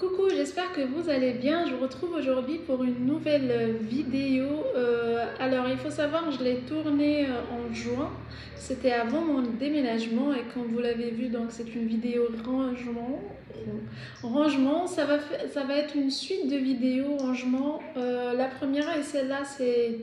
Coucou, j'espère que vous allez bien. Je vous retrouve aujourd'hui pour une nouvelle vidéo. Alors, il faut savoir, je l'ai tournée en juin. C'était avant mon déménagement et comme vous l'avez vu, donc c'est une vidéo rangement. Rangement, ça va être une suite de vidéos rangement. La première et celle-là, c'est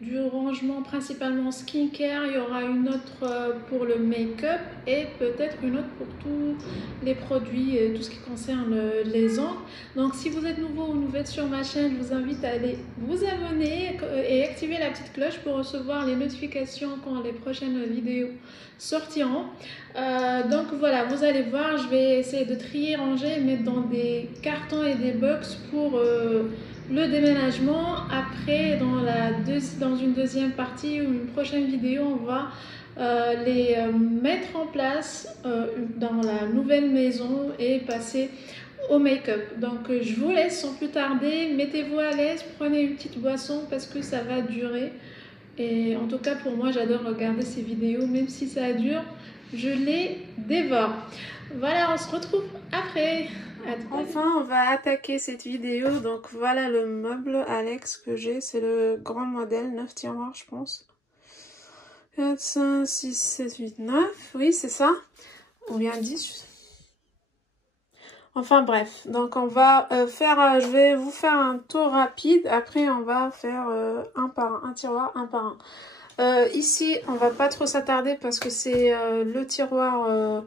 du rangement principalement skincare. Il y aura une autre pour le make-up et peut-être une autre pour tous les produits, tout ce qui concerne les ongles. Donc si vous êtes nouveau ou nouvelle sur ma chaîne, je vous invite à aller vous abonner et activer la petite cloche pour recevoir les notifications quand les prochaines vidéos sortiront. Donc voilà, vous allez voir, je vais essayer de trier, ranger, mettre dans des cartons et des box pour le déménagement. Après, dans une deuxième partie ou une prochaine vidéo, on va les mettre en place dans la nouvelle maison et passer au make-up. Donc je vous laisse sans plus tarder, mettez-vous à l'aise, prenez une petite boisson parce que ça va durer. Et en tout cas pour moi, j'adore regarder ces vidéos, même si ça dure, je les dévore. Voilà, on se retrouve après. Enfin, on va attaquer cette vidéo. Donc voilà le meuble Alex que j'ai. C'est le grand modèle, 9 tiroirs je pense. 4, 5, 6, 7, 8, 9. Oui, c'est ça. Ou bien 10. Enfin bref. Donc on va je vais vous faire un tour rapide. Après on va faire un par un tiroir, un par un. Ici, on va pas trop s'attarder parce que c'est le tiroir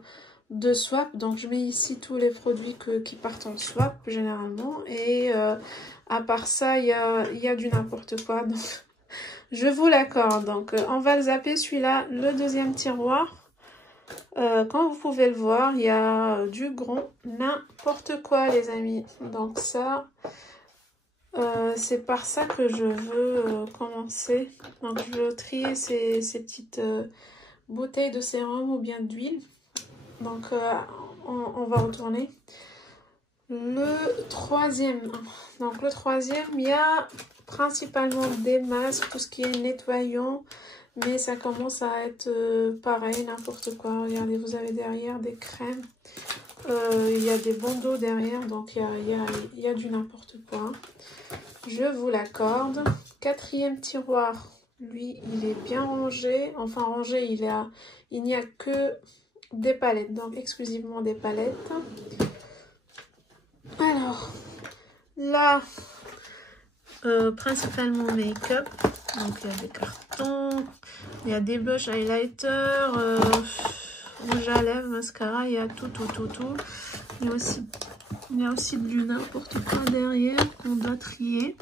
de swap. Donc je mets ici tous les produits qui partent en swap généralement. Et à part ça, il y a du n'importe quoi. Donc je vous l'accorde. Donc on va zapper celui-là, le deuxième tiroir. Comme vous pouvez le voir, il y a du grand n'importe quoi les amis. Donc ça, c'est par ça que je veux commencer. Donc je veux trier ces petites bouteilles de sérum ou bien d'huile. Donc on va retourner. Le troisième. Donc le troisième, il y a principalement des masques, tout ce qui est nettoyant. Mais ça commence à être pareil, n'importe quoi. Regardez, vous avez derrière des crèmes. Il y a des bandeaux derrière, donc il y a du n'importe quoi. Je vous l'accorde. Quatrième tiroir, lui, il est bien rangé. Enfin, rangé, il n'y a que des palettes, donc exclusivement des palettes. Alors, là, principalement make-up. Donc, il y a des cartons, il y a des blush, highlighter, rouge à lèvres, mascara, il y a tout. Il y a aussi du n'importe quoi derrière qu'on doit trier.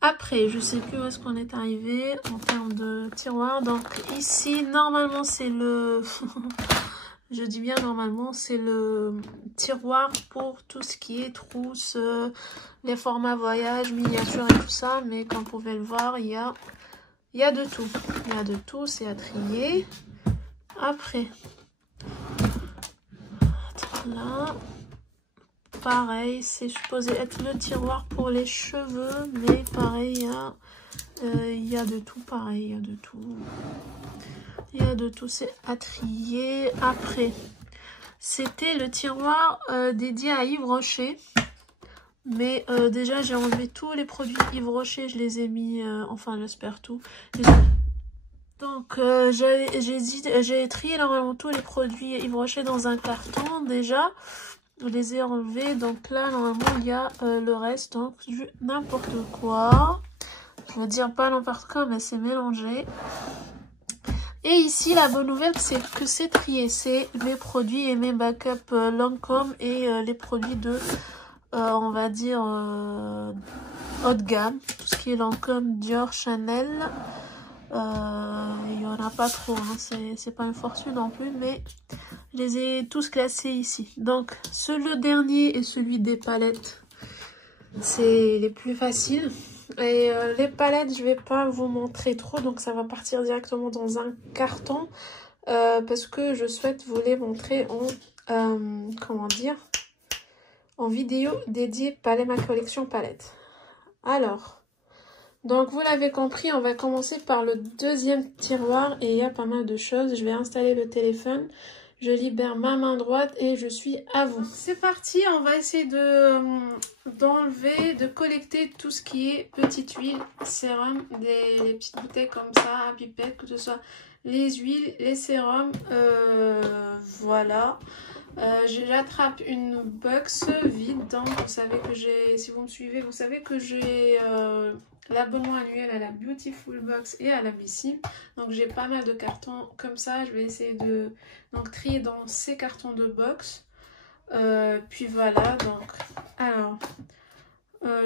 Après, je sais plus où est-ce qu'on est arrivé en termes de tiroir. Donc ici, normalement, c'est le... Je dis bien normalement, c'est le tiroir pour tout ce qui est trousse, les formats voyage, miniature et tout ça. Mais comme vous pouvez le voir, il y a de tout. Il y a de tout, c'est à trier. Après, là, pareil, c'est supposé être le tiroir pour les cheveux. Mais pareil, il y a de tout, pareil, il y a de tout. Il y a de tout, c'est à trier. Après, c'était le tiroir dédié à Yves Rocher. Mais déjà, j'ai enlevé tous les produits Yves Rocher. Je les ai mis, enfin, j'espère tout. Donc, j'ai trié normalement tous les produits Yves Rocher dans un carton. Déjà, je les ai enlevés. Donc là, normalement, il y a le reste. Donc, du n'importe quoi. Je veux dire pas n'importe quoi, mais c'est mélangé. Et ici, la bonne nouvelle, c'est que c'est trié. C'est mes produits et mes backups Lancôme et les produits de, on va dire, haut de gamme. Tout ce qui est Lancôme, Dior, Chanel. Il n'y en a pas trop, hein. C'est pas une fortune non plus, mais je les ai tous classés ici. Donc, le dernier et celui des palettes, c'est les plus faciles. Et les palettes, je vais pas vous montrer trop, donc ça va partir directement dans un carton parce que je souhaite vous les montrer en comment dire, en vidéo dédiée ma collection palette. Alors, donc vous l'avez compris, on va commencer par le deuxième tiroir et il y a pas mal de choses. Je vais installer le téléphone. Je libère ma main droite et je suis à vous. C'est parti, on va essayer d'enlever, de collecter tout ce qui est petite huile, sérum, les petites bouteilles comme ça, à pipette, que ce soit les huiles, les sérums, voilà. J'attrape une box vide, donc vous savez que j'ai, si vous me suivez, vous savez que j'ai l'abonnement annuel à la Beautiful Box et à la Bissim. Donc j'ai pas mal de cartons comme ça, je vais essayer de trier dans ces cartons de box. Puis voilà, donc alors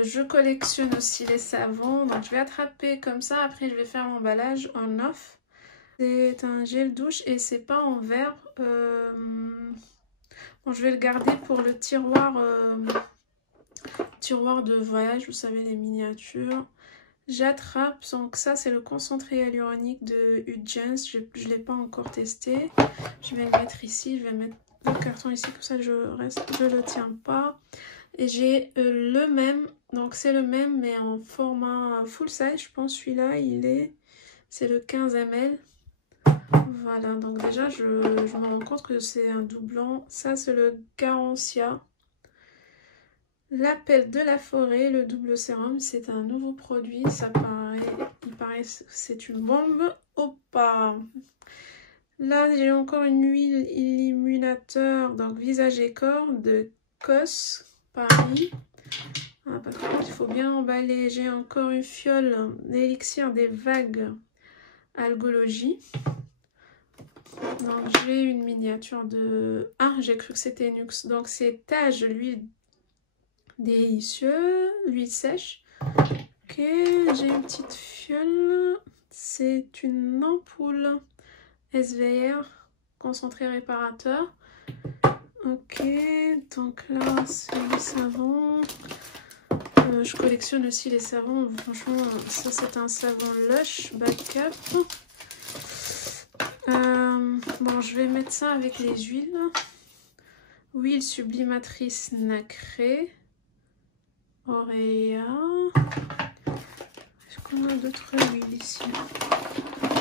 je collectionne aussi les savons, donc je vais attraper comme ça, après je vais faire l'emballage en off. C'est un gel douche et c'est pas en verre. Bon, je vais le garder pour le tiroir de voyage, vous savez, les miniatures. J'attrape, donc ça c'est le concentré hyaluronique de Udgens, je ne l'ai pas encore testé. Je vais le mettre ici, je vais mettre le carton ici, comme ça je le tiens pas. Et j'ai le même, donc c'est le même mais en format full size, je pense celui-là c'est le 15 ml. Voilà, donc déjà je me rends compte que c'est un doublant. Ça c'est le Garancia. L'appel de la forêt, le double sérum, c'est un nouveau produit. Ça paraît, il paraît que c'est une bombe. Opa! Là j'ai encore une huile illuminateur, donc visage et corps de COS Paris. Ah, par contre il faut bien emballer. J'ai encore une fiole d'élixir des vagues algologie. Donc j'ai une miniature de... Ah, j'ai cru que c'était Nux. Donc c'est Tage, l'huile délicieux, l'huile sèche. Ok, j'ai une petite fiole. C'est une ampoule SVR, concentré réparateur. Ok, donc là c'est le savon. Je collectionne aussi les savons. Franchement, ça c'est un savon Lush Backup. Bon, je vais mettre ça avec les huiles. Huile sublimatrice nacrée. Auréa. Est-ce qu'on a d'autres huiles ici?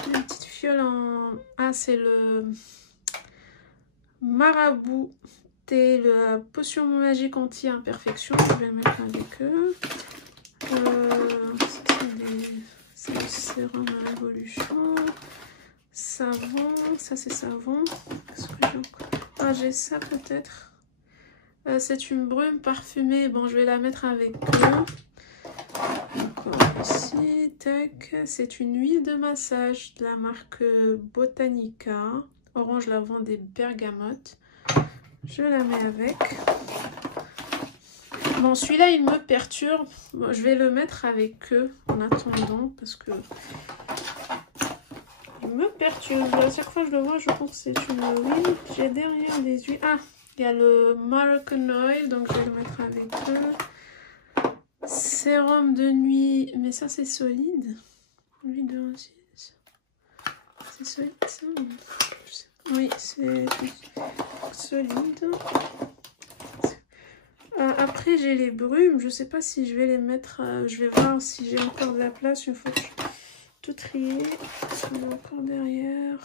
Une petite fiole en... Ah, c'est le marabout. C'est la potion magique anti-imperfection. Je vais le mettre avec eux. C'est le sérum à révolution. Savon, ça c'est savon. Qu'est-ce que j'ai encore? Ah, j'ai ça peut-être. C'est une brume parfumée. Bon, je vais la mettre avec eux. Encore ici, tac. C'est une huile de massage de la marque Botanica. Orange, lavande et bergamote. Je la mets avec. Bon, celui-là, il me perturbe. Bon, je vais le mettre avec eux en attendant parce que... il me perturbe. À chaque fois que je le vois, je pense que c'est une huile. J'ai derrière des huiles. Ah, il y a le Moroccan Oil, donc je vais le mettre avec eux. Sérum de nuit, mais ça c'est solide. L'huile de c'est solide ça? Oui, c'est solide. Après j'ai les brumes, je sais pas si je vais les mettre, je vais voir si j'ai encore de la place une fois que je tout trié. On est encore derrière.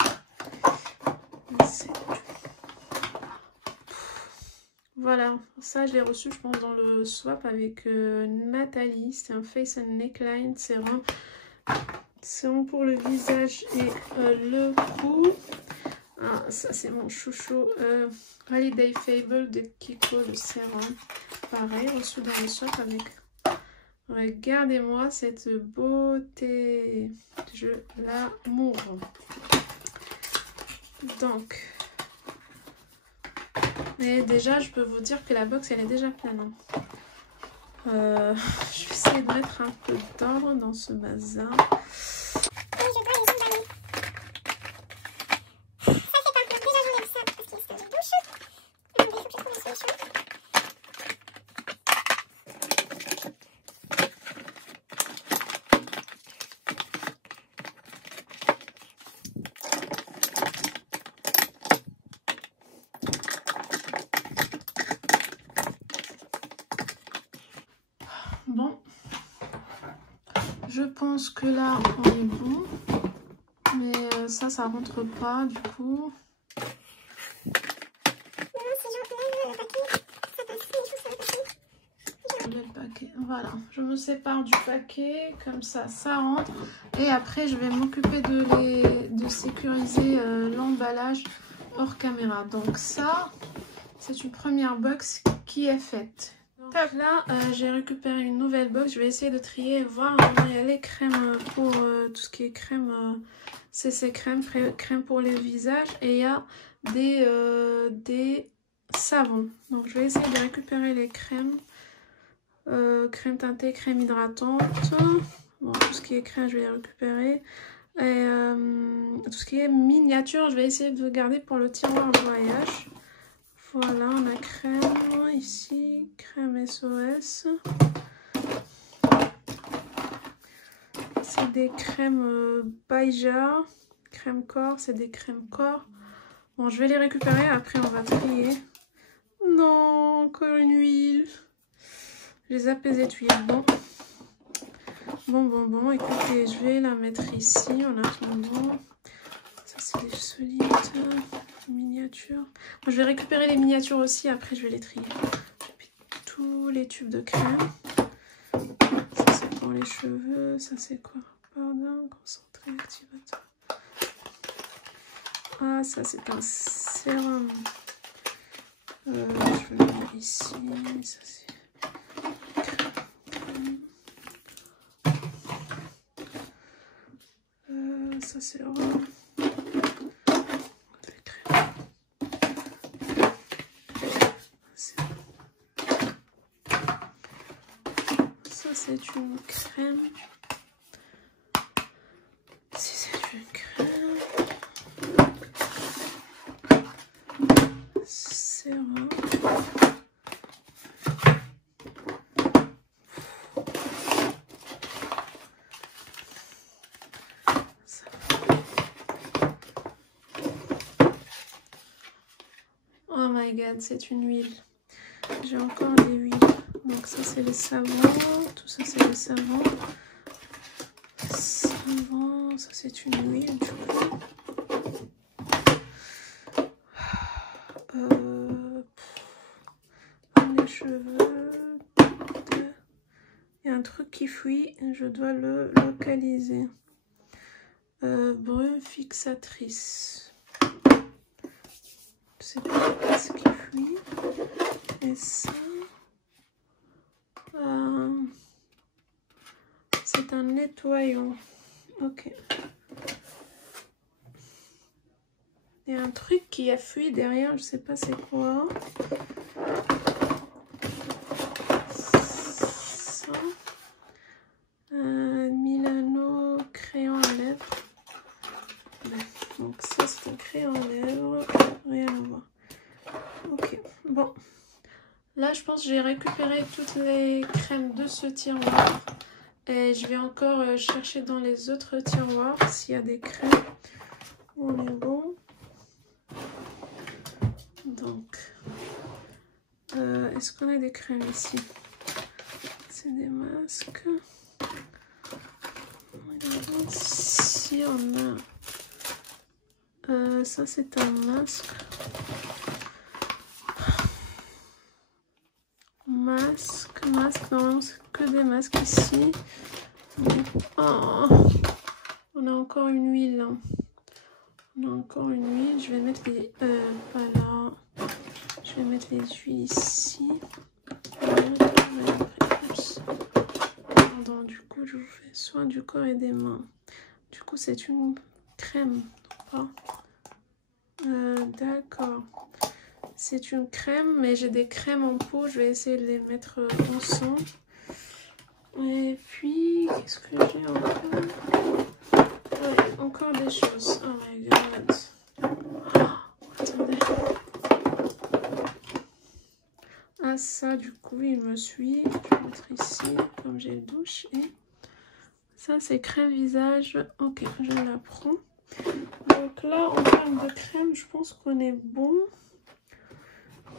Voilà, ça je l'ai reçu je pense dans le swap avec Nathalie. C'est un face and neckline sérum. Sérum pour le visage et le cou. Ah, ça c'est mon chouchou. Holiday Fable de Kiko, le sérum. Pareil, reçu dans le swap avec... Regardez-moi cette beauté. Je l'amour. Donc... Et déjà, je peux vous dire que la box, elle est déjà pleine. Je vais essayer de mettre un peu d'ordre dans ce bazar. Bon, je pense que là on est bon, mais ça rentre pas du coup. Ok, voilà, je me sépare du paquet, comme ça rentre. Et après, je vais m'occuper de sécuriser l'emballage hors caméra. Donc ça, c'est une première box qui est faite. Donc là, j'ai récupéré une nouvelle box. Je vais essayer de trier et voir. Il y a les crèmes pour tout ce qui est crème, CC crème, crème pour le visage. Et il y a des savons. Donc je vais essayer de récupérer les crèmes. Crème teintée, crème hydratante. Bon, tout ce qui est crème, je vais les récupérer. Et tout ce qui est miniature, je vais essayer de garder pour le tiroir de voyage. Voilà, on a crème ici, crème SOS. C'est des crèmes Baija, crème corps, c'est des crèmes corps. Bon, je vais les récupérer, après on va trier. Non, encore une huile. Je les apaisais de huile. Bon, écoutez, je vais la mettre ici en attendant. Ça, c'est des solides miniatures. Bon, je vais récupérer les miniatures aussi, après je vais les trier. J'ai pris tous les tubes de crème. Ça, c'est pour les cheveux. Ça, c'est quoi? Pardon, concentré, activateur. Ah, ça, c'est un sérum. Je vais le mettre ici. Ça, c'est... ça c'est rond. Ça c'est une crème. Si c'est une crème. Sérum. Oh my god, c'est une huile. J'ai encore des huiles. Donc ça c'est les savons. Tout ça c'est les savons. Savon, ça c'est une huile du coup. Les cheveux. Il y a un truc qui fuit. Je dois le localiser. Brume fixatrice. C'est pas ce qui fuit. Et ça, c'est un nettoyant. Ok. Il y a un truc qui a fui derrière, je sais pas c'est quoi. Ça. Milano crayon à lèvres. Donc ça c'est un crayon à lèvres. Rien à voir. Ok, bon. Là, je pense que j'ai récupéré toutes les crèmes de ce tiroir. Et je vais encore chercher dans les autres tiroirs s'il y a des crèmes. On est bon. Donc, est-ce qu'on a des crèmes ici? C'est des masques. Si on a... ça, c'est un masque. Masque, normalement c'est que des masques ici. Oh, on a encore une huile. On a encore une huile. Je vais mettre les... pas là. Je vais mettre les huiles ici. Pardon, du coup je vous fais soin du corps et des mains. Du coup c'est une crème. D'accord. C'est une crème, mais j'ai des crèmes en pot. Je vais essayer de les mettre ensemble. Et puis, qu'est-ce que j'ai encore? Ouais, encore des choses. Oh my god. Oh, attendez. Ah, ça, du coup, il me suit. Je vais mettre ici, comme j'ai le douche. Et ça, c'est crème visage. Ok, je la prends. Donc là, en termes de crème, je pense qu'on est bon.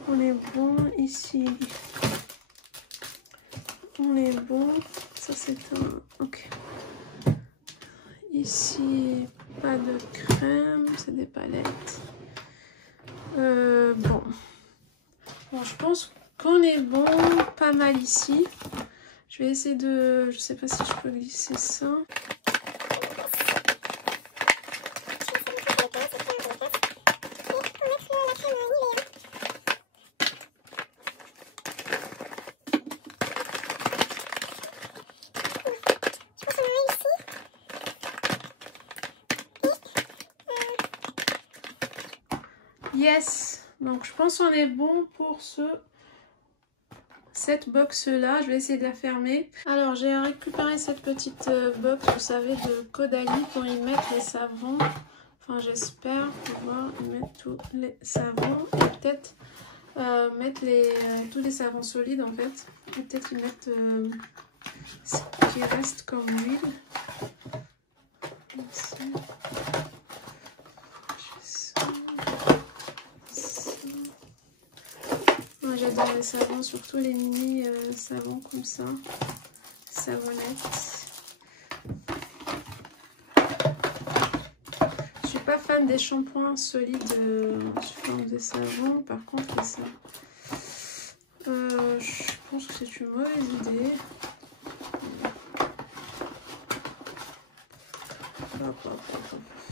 On est bon ici. On est bon. Ça c'est un... Ok. Ici, pas de crème. C'est des palettes. Bon. Bon, je pense qu'on est bon. Pas mal ici. Je vais essayer de... Je sais pas si je peux glisser ça. Yes! Donc je pense qu'on est bon pour cette box là. Je vais essayer de la fermer. Alors j'ai récupéré cette petite box, vous savez, de Caudalie pour y mettre les savons. Enfin j'espère pouvoir y mettre tous les savons et peut-être mettre tous les savons solides en fait. Et peut-être y mettre ce qui reste comme huile. Ici. Moi j'adore les savons, surtout les mini savons comme ça, savonnettes. Je suis pas fan des shampoings solides sous forme de savon, par contre ça, je pense que c'est une mauvaise idée.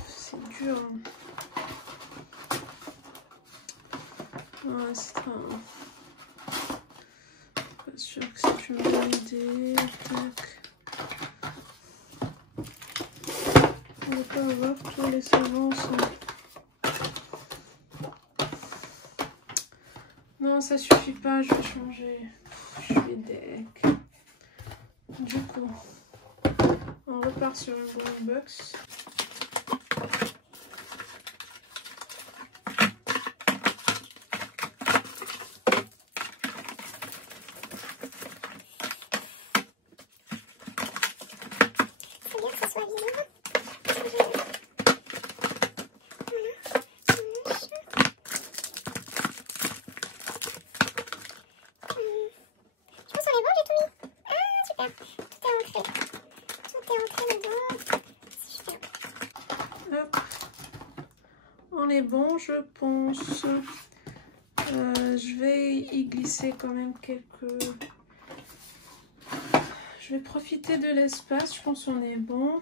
C'est dur. Ouais, c'est pas sûr que c'est une bonne idée. On va pas avoir tous les savons ensemble. Non, ça suffit pas, je vais changer. Je suis deck. Du coup, on repart sur une bonne box. On est bon, je pense. Je vais y glisser quand même quelques... Je vais profiter de l'espace, je pense qu'on est bon.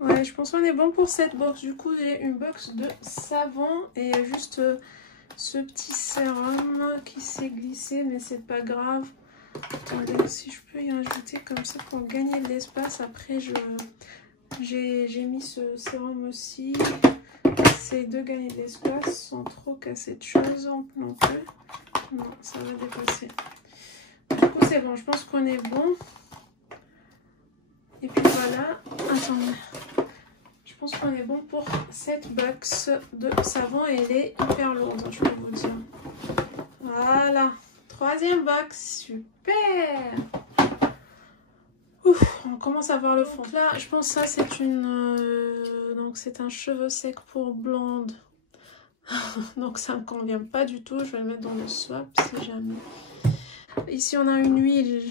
Ouais, je pense qu'on est bon pour cette box. Du coup, j'ai une box de savon et juste ce petit sérum qui s'est glissé, mais c'est pas grave. Attendez, si je peux y rajouter comme ça pour gagner de l'espace. Après, j'ai mis ce sérum aussi. C'est de gagner de l'espace sans trop casser de choses non plus. Non, ça va dépasser. Du coup, c'est bon. Je pense qu'on est bon. Et puis voilà. Attendez. Je pense qu'on est bon pour cette box de savon et elle est hyper lourde, je peux vous dire. Voilà. Troisième box. Super. Ouf, on commence à voir le fond. Là, je pense que ça, c'est une... donc, c'est un cheveu sec pour blonde. Donc, ça ne me convient pas du tout. Je vais le mettre dans le swap si jamais. Ici, on a une huile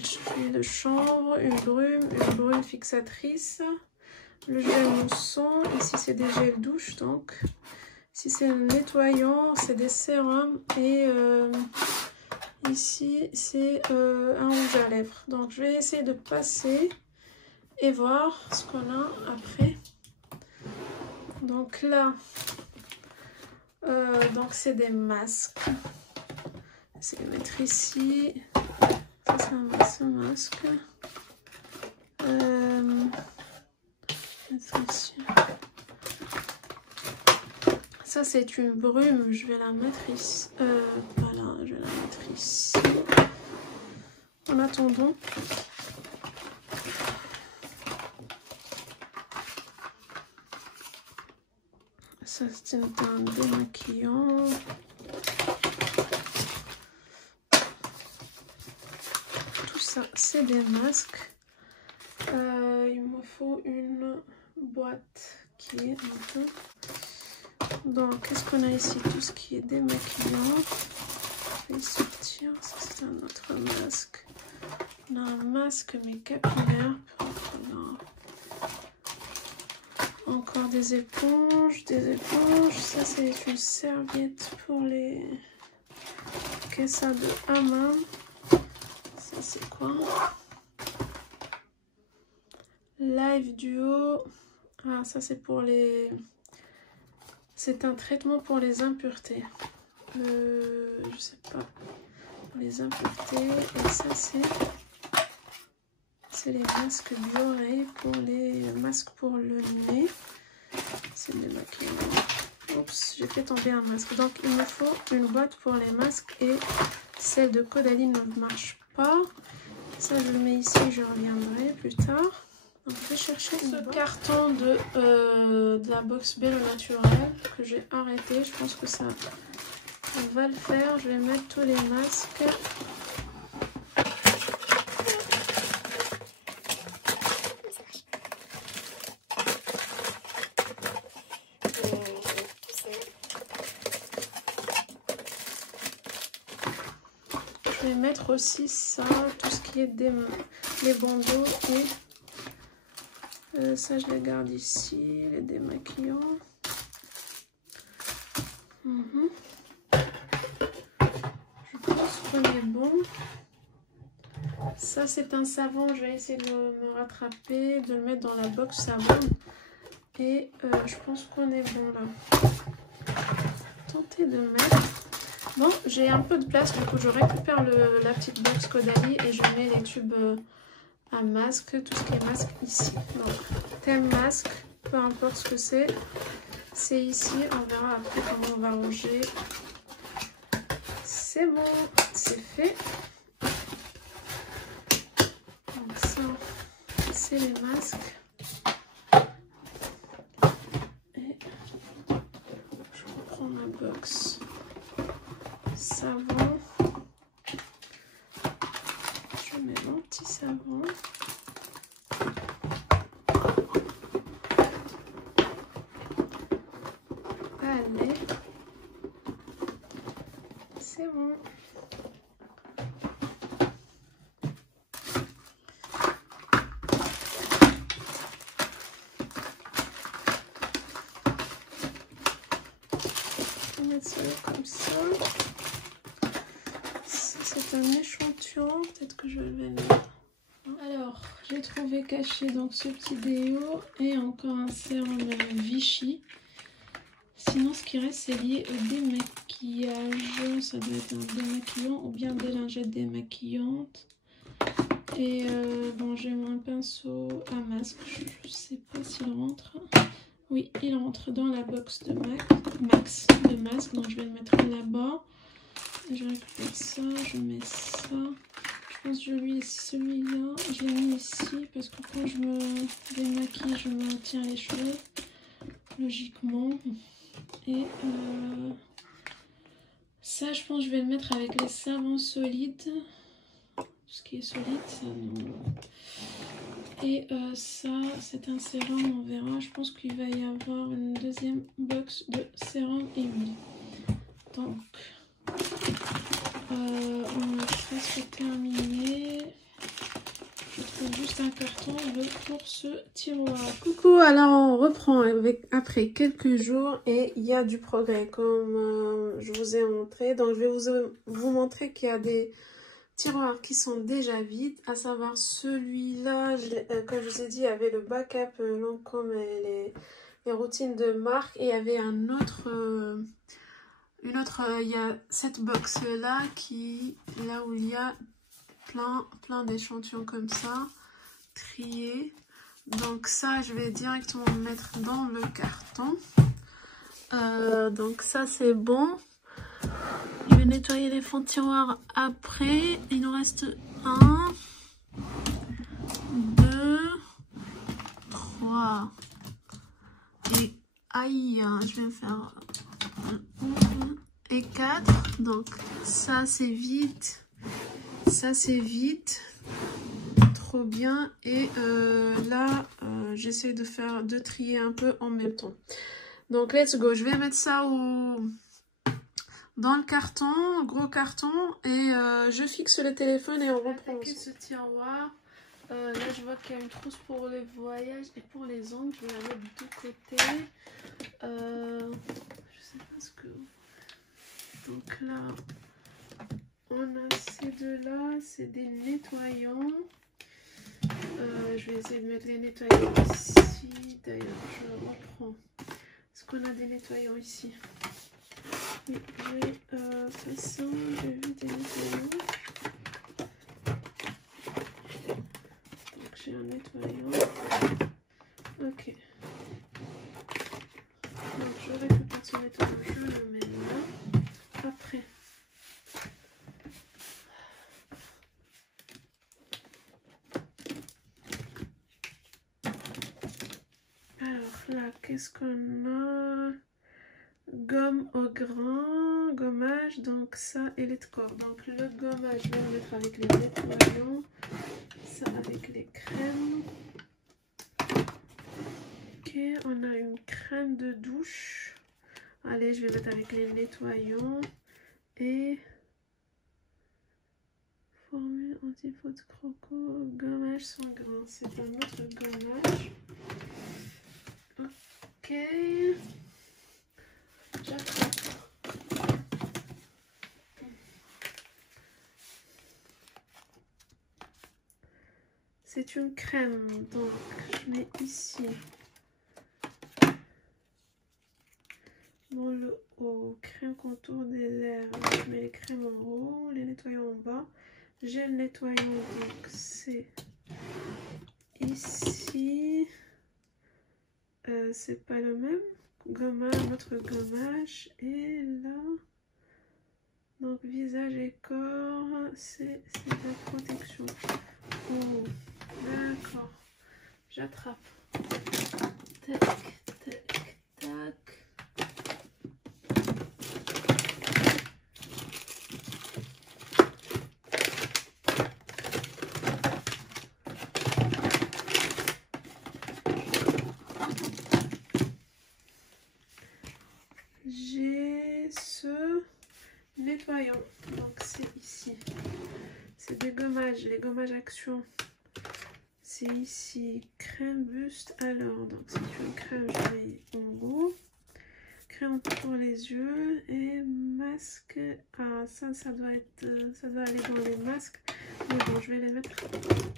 de chanvre, une brume fixatrice. Le gel moussant. Ici, c'est des gels douche, donc. Ici, c'est le nettoyant. C'est des sérums. Et... ici, c'est un rouge à lèvres. Donc, je vais essayer de passer et voir ce qu'on a après. Donc là, donc c'est des masques. Je vais mettre ici. Ça, c'est un masque. Ici. Ça, c'est une brume. Je vais la mettre ici. Voilà, je vais la mettre ici. En attendant. Ça, c'est un démaquillant. Tout ça, c'est des masques. Il me faut une boîte qui est un peu... Donc, qu'est-ce qu'on a ici? Tout ce qui est démaquillant. Je vais sortir. Ça, c'est un autre masque. On a un masque, mais capillaire. Encore des éponges. Ça, c'est une serviette pour les caissas de hammam. c'est quoi? Live Duo. Ah, ça c'est pour les... C'est un traitement pour les impuretés. Je sais pas. Pour les impuretés. Et ça c'est les masques d'oreille pour les masques pour le nez. C'est démaquillant. Oups, j'ai fait tomber un masque. Donc il me faut une boîte pour les masques et celle de Caudalie ne marche pas. Ça je le mets ici, je reviendrai plus tard. Donc je vais chercher ce carton de la box Bello Naturel que j'ai arrêté. Je pense que ça va le faire. Je vais mettre tous les masques. Je vais mettre aussi ça, tout ce qui est les bandeaux et ça je les garde ici, les démaquillants. Je pense qu'on est bon. Ça c'est un savon, je vais essayer de me rattraper, de le mettre dans la box savon. Et je pense qu'on est bon là. Tenter de mettre. Bon, j'ai un peu de place, du coup je récupère la petite box Caudalie et je mets les tubes à masque, tout ce qui est masque ici. Donc, thème masque, peu importe ce que c'est ici. On verra après comment on va ranger. C'est bon, c'est fait. Donc ça, c'est les masques. Et je reprends ma box. Savon. Je mets mon petit savon. Allez. C'est bon. Je vais mettre ça comme ça. C'est un échantillon, peut-être que je vais le mettre. Alors, j'ai trouvé caché donc ce petit déo et encore un sérum Vichy. Sinon, ce qui reste, c'est lié au démaquillage. Ça doit être un démaquillant ou bien des lingettes démaquillantes. Et bon, j'ai mon pinceau à masque. Je sais pas s'il rentre. Oui, il rentre dans la box de Max de masque. Donc, je vais le mettre là-bas. Je récupère ça, je mets ça. Je pense que celui-là, je l'ai mis ici parce que quand je me démaquille, je me tiens les cheveux, logiquement. Et ça, je pense que je vais le mettre avec les savons solides. Tout ce qui est solide, ça non. Et ça, c'est un sérum, on verra. Je pense qu'il va y avoir une deuxième box de sérum et huile. Donc... on a presque terminé. Je trouve juste un carton pour ce tiroir. Coucou, alors on reprend après quelques jours et il y a du progrès comme je vous ai montré. Donc je vais vous montrer qu'il y a des tiroirs qui sont déjà vides, à savoir celui-là, comme je vous ai dit, il y avait le backup Lancôme et les routines de marque et il y avait un autre... il y a cette box là là où il y a plein d'échantillons comme ça, triés. Donc ça, je vais directement le mettre dans le carton. Donc ça, c'est bon. Je vais nettoyer les fonds de tiroir après. Il nous reste 1, 2, 3. Et aïe, je vais faire... et 4, donc ça c'est vide, ça c'est vide, trop bien. Et là j'essaie de trier un peu en même temps. Donc let's go, je vais mettre ça dans le carton, gros carton, et je fixe le téléphone et on reprend ce tiroir. Là je vois qu'il y a une trousse pour les voyages et pour les ongles, je vais la mettre de côté. Je sais pas ce que... Donc là, On a ces deux-là, c'est des nettoyants. Je vais essayer de mettre les nettoyants ici. D'ailleurs, je reprends. Est-ce qu'on a des nettoyants ici? Oui, j'ai fait ça, j'ai vu des nettoyants. Donc j'ai un nettoyant. Ok. Donc je récupère ce nettoyant, je le mets là. Après. Alors là, qu'est-ce qu'on a? Gomme au grain, gommage, donc ça et les corps. Donc le gommage, je vais le mettre avec les nettoyants, ça avec les crèmes. Ok, on a une crème de douche. Allez, je vais mettre avec les nettoyants et formule anti-faute croco, gommage sans grain. C'est un autre gommage. Ok, j'attrape. C'est une crème, donc je mets ici dans le haut, crème contour des lèvres. Je mets les crèmes en haut, les nettoyants en bas. J'ai le nettoyant, donc c'est ici. C'est pas le même gommage, notre gommage. Et là, donc visage et corps, c'est la protection. Oh, d'accord. J'attrape. Tac, tac, tac. J'ai ce nettoyant, donc c'est ici. C'est des gommages, les gommages action. C'est ici, crème buste. Alors, donc c'est une crème, je mets en haut. Crème pour les yeux et masque. Ah, ça doit être, ça doit aller dans les masques. Mais bon, je vais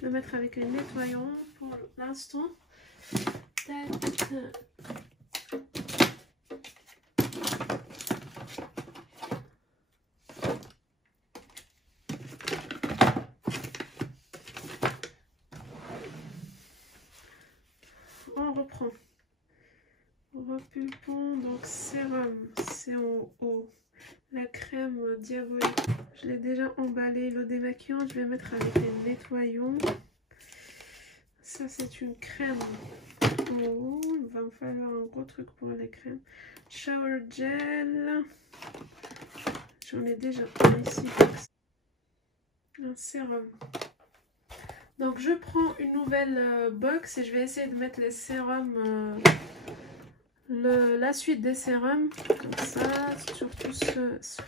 le mettre avec les nettoyants pour l'instant. On reprend. Repulpons, donc sérum, c'est en haut. La crème diabolique, je l'ai déjà emballée. L'eau démaquillante, je vais mettre avec les nettoyants. Ça, c'est une crème en haut. Il va me falloir un gros truc pour les crèmes. Shower gel. J'en ai déjà un ici. Un sérum. Donc, je prends une nouvelle box et je vais essayer de mettre les sérums. La suite des sérums, comme ça, surtout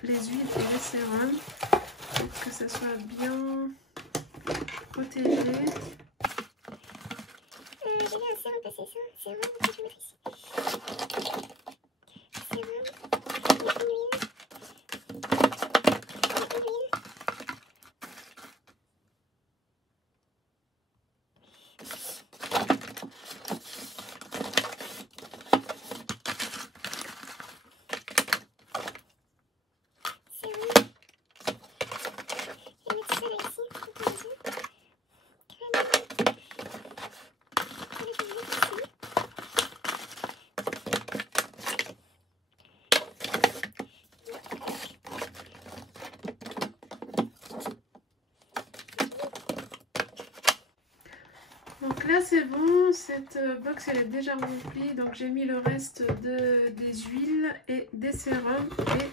les huiles et les sérums, pour que ça soit bien protégé. J'ai vu un sérum passer, ça, sérum que je vais mettre ici. Sérum, et une huile. Donc là c'est bon, cette box elle est déjà remplie, donc j'ai mis le reste des huiles et des sérums et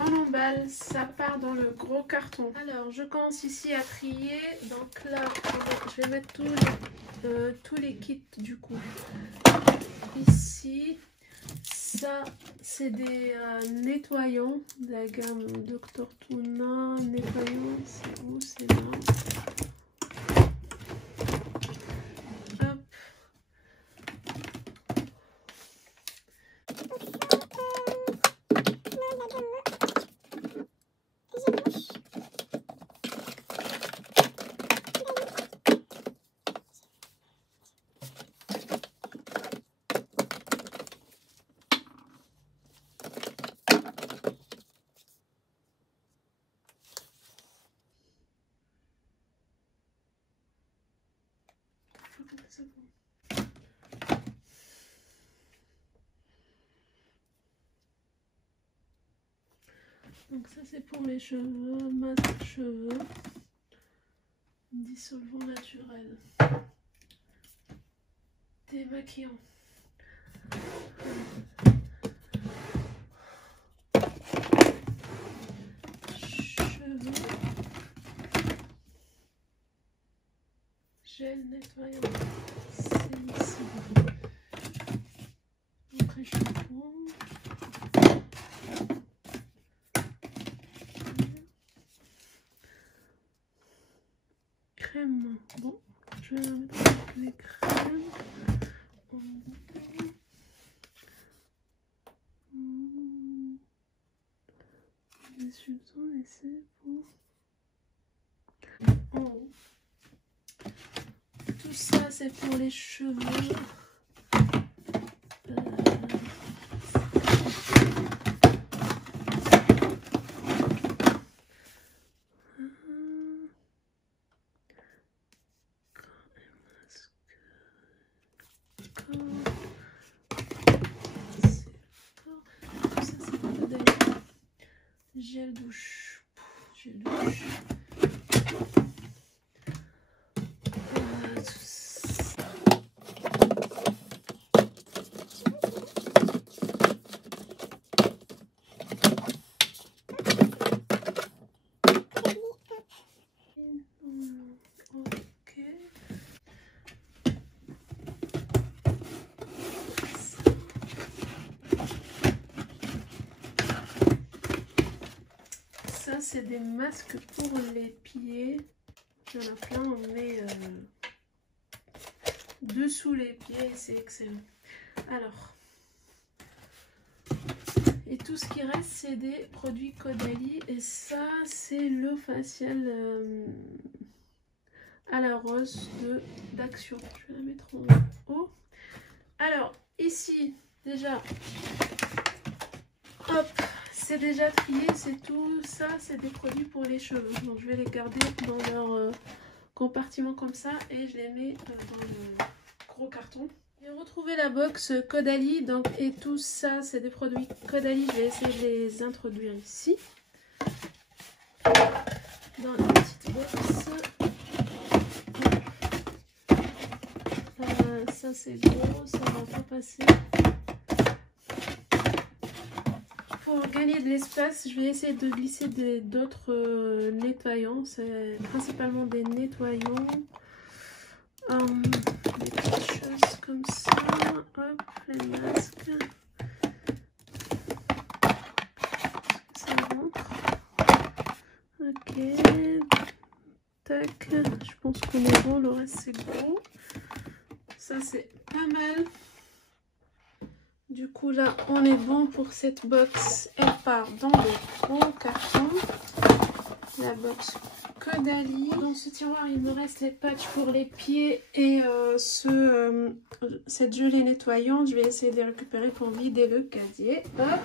on emballe, ça part dans le gros carton. Alors je commence ici à trier, donc là je vais mettre tous les kits du coup. Ici, ça c'est des nettoyants de la gamme Dr Tuna, nettoyant, c'est où? C'est là. J'ai Donc ça c'est pour les cheveux, masque cheveux, dissolvant naturel, démaquillant. Cheveux, gel nettoyant, c'est ici. Après shampoing. Crème. Bon, je vais la mettre avec les crèmes. Dessus et c'est bon. En haut. Tout ça c'est pour les cheveux. Gel douche. Gel douche. Ok. Ça c'est des masques pour les pieds. Il y en a plein, on met dessous les pieds, c'est excellent. Alors, et tout ce qui reste c'est des produits Caudalie, et ça c'est le facial à la rose d'Action. Je vais la mettre en haut. Alors ici déjà, hop, c'est déjà trié, c'est tout ça, c'est des produits pour les cheveux. Donc je vais les garder dans leur compartiment comme ça et je les mets dans le gros carton. J'ai retrouvé la box Caudalie, donc, et tout ça c'est des produits Caudalie. Je vais essayer de les introduire ici dans la petite box. Ça c'est gros, ça va pas passer. Pour gagner de l'espace, je vais essayer de glisser d'autres nettoyants. C'est principalement des nettoyants. Des petites choses comme ça. Hop, les masques. Ça rentre. Ok. Tac. Je pense qu'on est bon. Le reste c'est gros. Ça c'est pas mal. Du coup là on est bon pour cette box. Elle part dans le gros carton. La box Caudalie. Dans ce tiroir il me reste les patchs pour les pieds et cette gelée nettoyante. Je vais essayer de les récupérer pour vider le casier. Hop,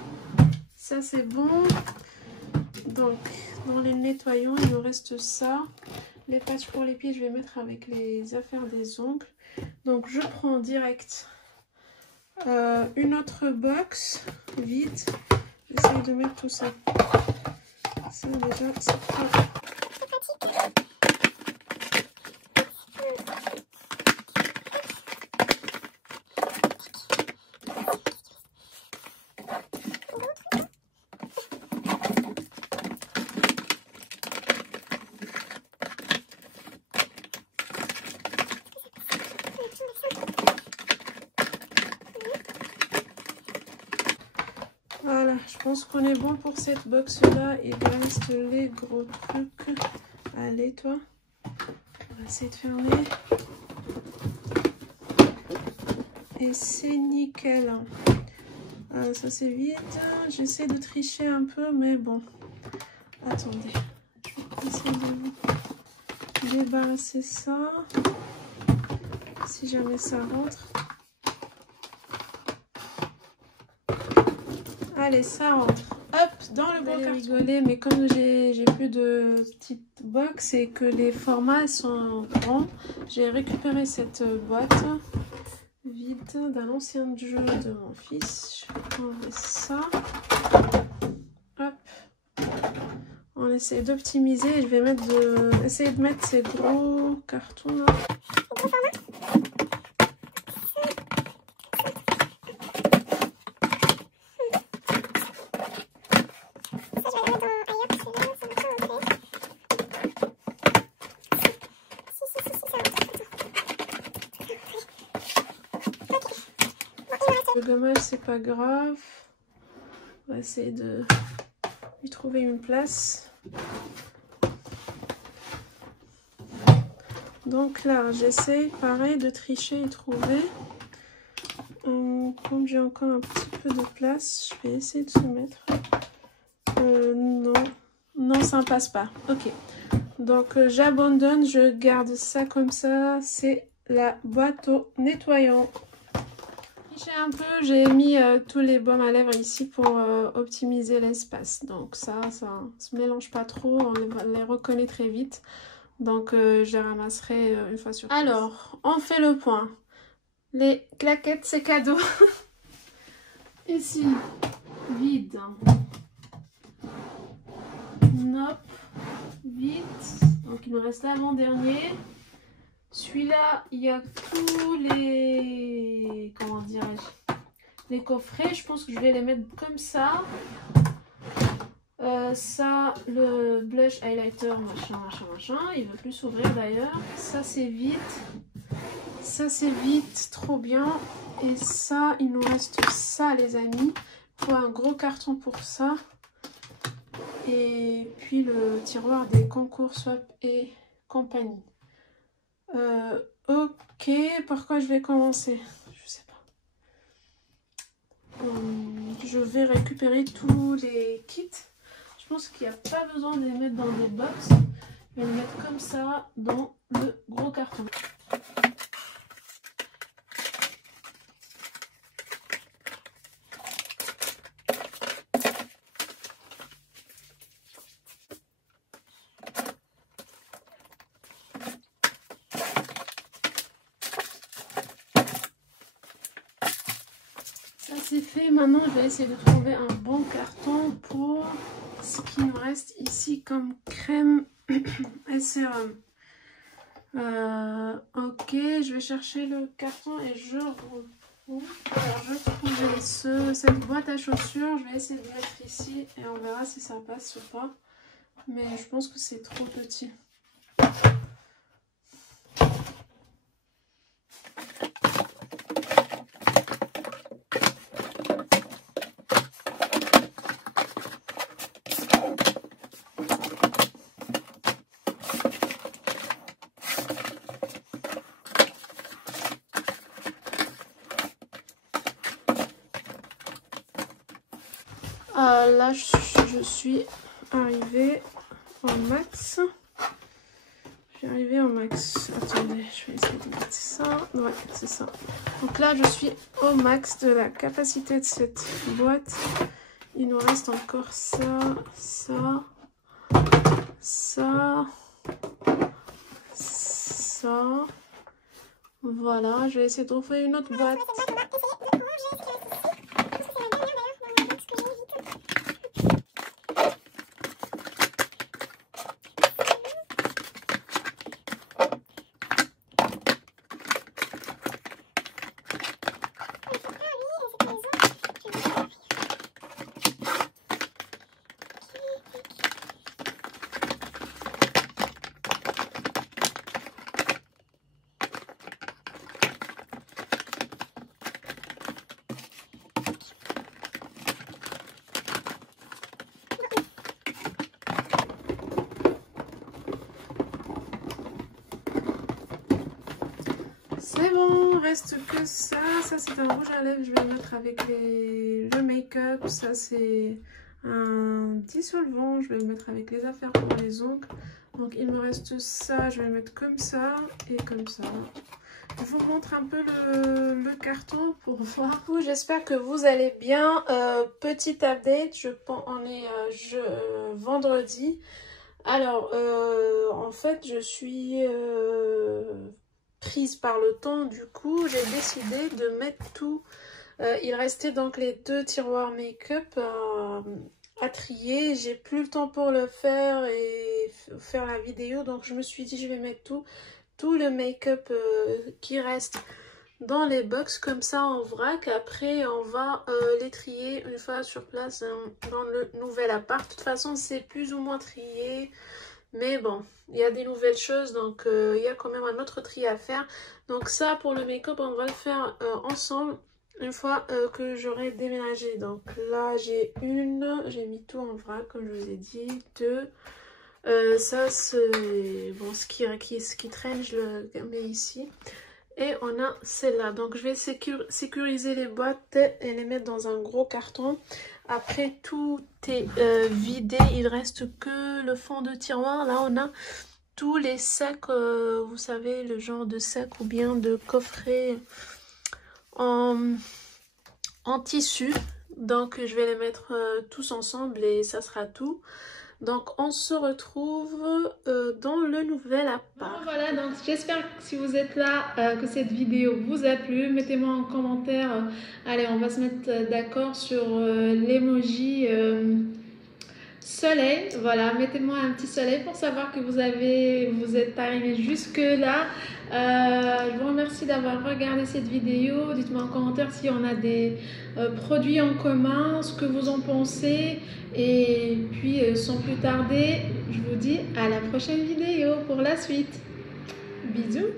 ça c'est bon. Donc dans les nettoyants il me reste ça. Les patchs pour les pieds je vais mettre avec les affaires des ongles. Donc je prends direct une autre box vide. J'essaie de mettre tout ça. Ça déjà c'est pas... Voilà, je pense qu'on est bon pour cette box là. Il reste les gros trucs. Allez toi, on va essayer de fermer. Et c'est nickel. Ça c'est vide. J'essaie de tricher un peu, mais bon. Attendez, je vais essayer de débarrasser ça. Si jamais ça rentre. Allez, ça rentre. Hop, dans le bon carton. Rigoler, mais comme j'ai plus de petites box et que les formats sont grands, j'ai récupéré cette boîte vide d'un ancien jeu de mon fils. Je vais enlever ça. Hop. essayer d'optimiser. Je vais essayer de mettre ces gros cartons là. Le gommage, c'est pas grave. On va essayer de lui trouver une place. Donc là, j'essaie pareil de tricher et trouver. Comme j'ai encore un petit peu de place, je vais essayer de se mettre. Non, ça ne passe pas. Ok. Donc j'abandonne, je garde ça comme ça. C'est la boîte au nettoyant. Un peu, j'ai mis tous les baumes à lèvres ici pour optimiser l'espace. Donc ça se mélange pas trop, on les reconnaît très vite. Donc je les ramasserai une fois sur place. Alors, on fait le point. Les claquettes, c'est cadeau. Ici, vide. Nope, vide. Donc il me reste l'avant-dernier. Celui-là, il y a tous les... Comment dirais-je? Les coffrets. Je pense que je vais les mettre comme ça. Ça, le blush highlighter, machin. Il veut plus s'ouvrir d'ailleurs. Ça, c'est vide. Ça, c'est vide. Trop bien. Et ça, il nous reste ça, les amis. Il faut un gros carton pour ça. Et puis le tiroir des concours Swap et compagnie. Ok, par quoi je vais commencer? Je sais pas. Je vais récupérer tous les kits. Je pense qu'il n'y a pas besoin de les mettre dans des box. Je vais les mettre comme ça dans le gros carton. C'est fait. Maintenant je vais essayer de trouver un bon carton pour ce qui nous reste ici comme crème et sérum. Ok, je vais chercher le carton et je retrouve. Alors je trouvais cette boîte à chaussures. Je vais essayer de mettre ici et on verra si ça passe ou pas, mais je pense que c'est trop petit. Là, je suis arrivée au max. Je suis arrivée au max. Attendez, je vais essayer de mettre ça. Ouais, c'est ça. Donc là, je suis au max de la capacité de cette boîte. Il nous reste encore ça, ça, ça, ça. Voilà, je vais essayer de trouver une autre boîte. C'est bon, reste que ça. Ça c'est un rouge à lèvres, je vais le mettre avec le make-up. Ça c'est un dissolvant, je vais le mettre avec les affaires pour les ongles. Donc il me reste ça, je vais le mettre comme ça et comme ça. Je vous montre un peu le carton pour voir. J'espère que vous allez bien. Petit update, on est vendredi. Alors en fait je suis prise par le temps, du coup j'ai décidé de mettre tout. Il restait donc les deux tiroirs make-up à trier. J'ai plus le temps pour le faire et faire la vidéo. Donc je me suis dit je vais mettre tout le make-up qui reste dans les box comme ça en vrac. Après on va les trier une fois sur place dans le nouvel appart. De toute façon c'est plus ou moins trié. Mais bon, il y a des nouvelles choses, donc il y a quand même un autre tri à faire. Donc ça, pour le make-up, on va le faire ensemble une fois que j'aurai déménagé. Donc là, j'ai mis tout en vrac, comme je vous ai dit. 2. Ça, c'est bon, ce qui traîne, je le mets ici. Et on a celle-là. Donc je vais sécuriser les boîtes et les mettre dans un gros carton. Après tout est vidé, il reste que le fond de tiroir. Là on a tous les sacs, vous savez, le genre de sac ou bien de coffret en tissu. Donc je vais les mettre tous ensemble et ça sera tout. Donc on se retrouve dans le nouvel appart. Voilà, donc j'espère que si vous êtes là, que cette vidéo vous a plu. Mettez-moi en commentaire. Allez, on va se mettre d'accord sur l'emoji soleil. Voilà, mettez-moi un petit soleil pour savoir que vous êtes arrivé jusque là. Je vous remercie d'avoir regardé cette vidéo. Dites-moi en commentaire si on a des produits en commun, ce que vous en pensez. Et puis sans plus tarder, je vous dis à la prochaine vidéo pour la suite. Bisous.